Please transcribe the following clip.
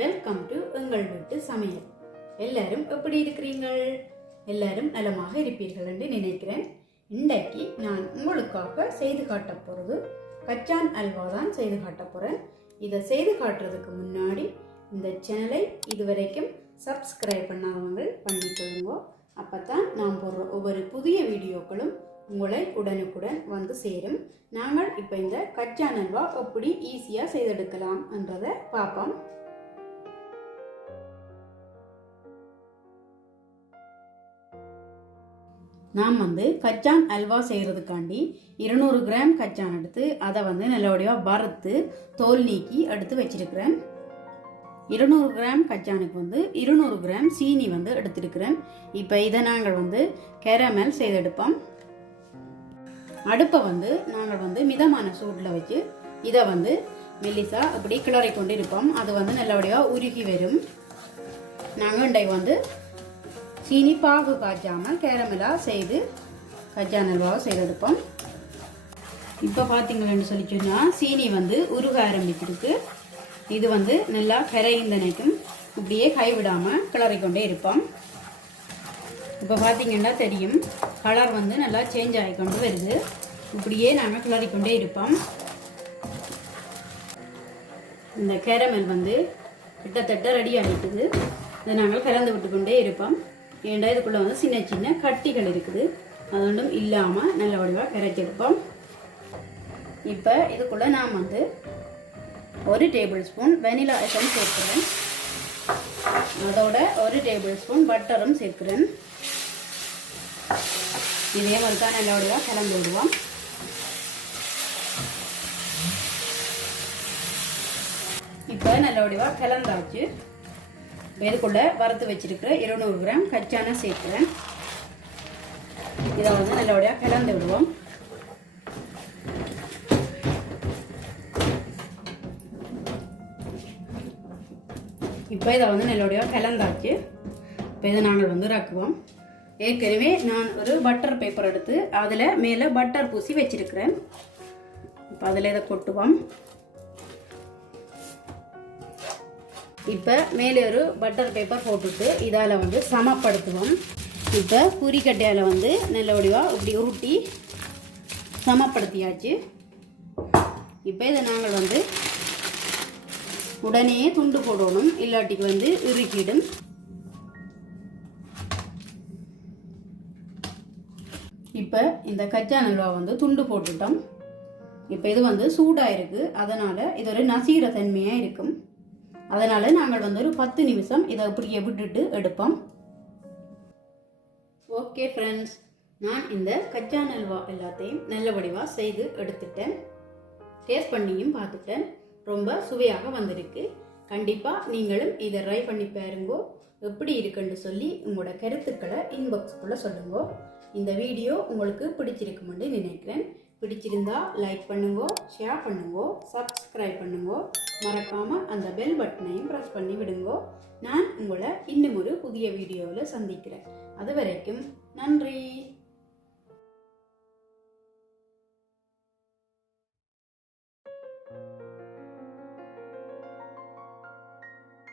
Welcome to எங்கள் வீட்டு சமையல். எல்லாரும் எப்படி இருக்கிறீர்கள்? எல்லாரும் நலமாக இருப்பீர்கள் என்று நினைக்கிறேன். இன்றைக்கு நான் உங்களுக்காக செய்து காட்ட போகிறது கச்சான் அல்வா தான் செய்து காட்ட போகிறேன். இதை செய்து காட்டுறதுக்கு முன்னாடி இந்த சேனலை இதுவரைக்கும் சப்ஸ்கிரைப் பண்ணாதவங்க பண்ணிக்கொள்ளுங்க. அப்போ தான் நான் போடுற ஒவ்வொரு புதிய வீடியோக்களும் உங்களை உடனுக்குடன் வந்து சேரும். நாங்கள் இப்போ இந்த கச்சான் அல்வா எப்படி ஈஸியாக செய்தெடுக்கலாம் என்றதை பார்ப்போம். நாம் கச்சான் அல்வா செய்கிறதுக்காண்டி 200 கிராம் கச்சான் எடுத்து அதை நல்லபடியாக வறுத்து தோல் நீக்கி எடுத்து வச்சிருக்கிறேன். 200 கிராம் கச்சானுக்கு 200 கிராம் சீனி எடுத்திருக்கிறேன். இப்போ இதை நாங்கள் கேரமல் செய்தெடுப்போம். அடுப்பை நாங்கள் மிதமான சூட்டில் வச்சு இதை மெல்லிசா அப்படி கிளறி கொண்டு இருப்போம். அது நல்லபடியாக உருகி வரும். நாங்கள் இன்றைக்கு சீனி பாகு காய்ச்சாமல் கேரமலாக செய்து கச்சான் அல்வாவை செய்தெடுப்போம். இப்போ பார்த்தீங்களேன்னு சொல்லி சொன்னால் சீனி உருக ஆரம்பிச்சிருக்கு. இது நல்லா கரைந்தனைக்கும் இப்படியே கைவிடாமல் கிளறிக்கொண்டே இருப்போம். இப்போ பார்த்தீங்கன்னா தெரியும், கலர் நல்லா சேஞ்ச் ஆகிக்கொண்டு வருது. இப்படியே நாங்கள் கிளறிக்கொண்டே இருப்போம். இந்த கேரமல் கிட்டத்தட்ட ரெடி ஆகிட்டுது. இதை நாங்கள் கலந்து விட்டுக்கொண்டே இருப்போம். ஏண்டா இதுக்குள்ளே சின்ன சின்ன கட்டிகள் இருக்குது, அது ஒன்றும் இல்லாமல் நல்ல வடிவாக கரைச்செடுப்போம். இப்போ இதுக்குள்ளே நான் 1 டேபிள் ஸ்பூன் வெனிலா எசன்ஸ் சேர்க்கிறேன். அதோட 1 டேபிள் ஸ்பூன் பட்டரும் சேர்க்கிறேன். இதே மாதிரி தான் நல்ல வடிவாக கலந்து விடுவோம். இப்போ நல்ல வடிவாக கலந்தாச்சு. இதுக்குள்ள வறுத்து வச்சிருக்கிற 200 கிராம் கச்சானை சேர்க்கிறேன். இதை நல்லபடியாக கலந்து விடுவோம். இப்போ இதை நல்லபடியாக கலந்தாச்சு. இப்போ இதை நாங்கள் ரக்குவோம். ஏற்கனவே நான் ஒரு பட்டர் பேப்பர் எடுத்து அதில் மேலே பட்டர் பூசி வச்சிருக்கிறேன். இப்போ அதில் இதை கொட்டுவோம். இப்போ மேலே ஒரு பட்டர் பேப்பர் போட்டுட்டு இதால் சமப்படுத்துவோம். இப்போ பூரிக்கட்டையால் நல்ல வடிவாக இப்படி உருட்டி சமப்படுத்தியாச்சு. இப்போ இதை நாங்கள் உடனே துண்டு போடணும், இல்லாட்டிக்கு இறுக்கிடும். இப்போ இந்த கச்சான் அல்வா துண்டு போட்டுட்டோம். இப்போ இது சூடாக இருக்குது, அதனால் இது ஒரு நசீர தன்மையாக இருக்கும். அதனால நாங்கள் ஒரு 10 நிமிஷம் இதை அப்படியே விட்டுட்டு எடுப்போம். ஓகே ஃப்ரெண்ட்ஸ், நான் இந்த கச்சான் அல்வா எல்லாத்தையும் நல்ல வடிவாக செய்து எடுத்துட்டேன். டேஸ்ட் பண்ணியும் பார்த்துட்டேன். ரொம்ப சுவையாக வந்திருக்கு. கண்டிப்பாக நீங்களும் இதை ட்ரை பண்ணி பாருங்கோ. எப்படி இருக்குன்னு சொல்லி உங்களோட கருத்துக்களை இன்பாக்ஸ்குள்ளே சொல்லுங்க. இந்த வீடியோ உங்களுக்கு பிடிச்சிருக்குமென்னு நினைக்கிறேன். பிடிச்சிருந்தா லைக் பண்ணுங்க, ஷேர் பண்ணுங்க, சப்ஸ்கிரைப் பண்ணுங்க. மறக்காமல் அந்த பெல் பட்டனையும் ப்ரெஸ் பண்ணி விடுங்க. நான் உங்களை இன்னும் ஒரு புதிய வீடியோவில் சந்திக்கிறேன். அது வரைக்கும் நன்றி.